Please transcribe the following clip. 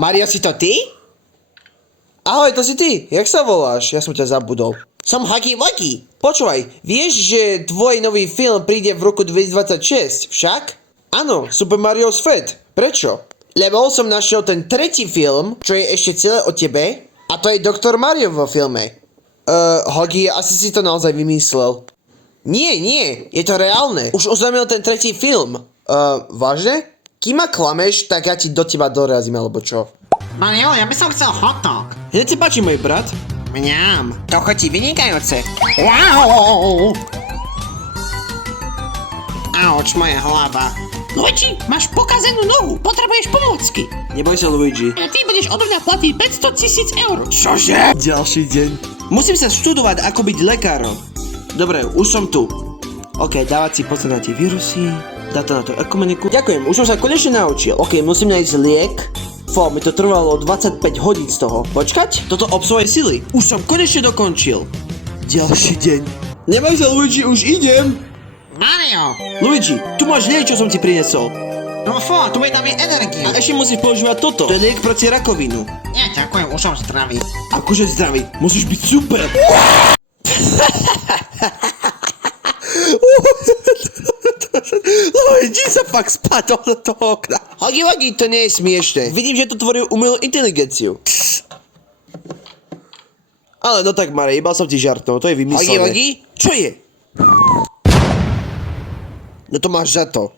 Mario, si to ty? Ahoj, to si ty. Jak sa voláš? Ja som ťa zabudol. Som Huggy Wuggy. Počúvaj, vieš, že tvoj nový film príde v roku 2026, však? Áno, Super Mario Svet. Prečo? Lebo som našiel ten tretí film, čo je ešte celé o tebe, a to je Doktor Mario vo filme. Huggy, asi si to naozaj vymyslel. Nie, je to reálne. Už oznámil ten tretí film. Vážne? Kým ma klameš, tak ja ti do teba dorazím, alebo čo? Mario, ja by som chcel hotdog. Hneď si páči, môj brat. Mňam. To chutí vynikajúce. Wow! Auč, moja hlava. Luigi, máš pokazenú nohu, potrebuješ pomôcky. Neboj sa, Luigi. A ty budeš odo mňa platiť 500 000 eur. Čože? Ďalší deň. Musím sa študovať, ako byť lekárom. Dobre, už som tu. OK, dávať si pozor na tie vírusy, dá to na tú ekumeniku. Ďakujem, už som sa konečne naučil. OK, musím nájsť liek. Mi to trvalo 25 hodín z toho. Počkať? Toto obsahuje sily. Už som konečne dokončil. Ďalší deň. Neboj sa, Luigi, už idem. Mario! Luigi, tu máš liek, čo som ti prinesol. No fó, tu mi dáme energiu. A ešte musíš používať toto. To je liek proti rakovinu. Nie, ďakujem, už som zdravý. Akože zdravý, musíš byť super. Luigi sa fakt spadol do toho okna. Huggy Wuggy, to nie je smiešne. Vidím, že to tvoril umelú inteligenciu. Ale no tak, Mare, iba som ti žartol, to je vymyslené. Huggy Wuggy? Čo je? No to máš za to.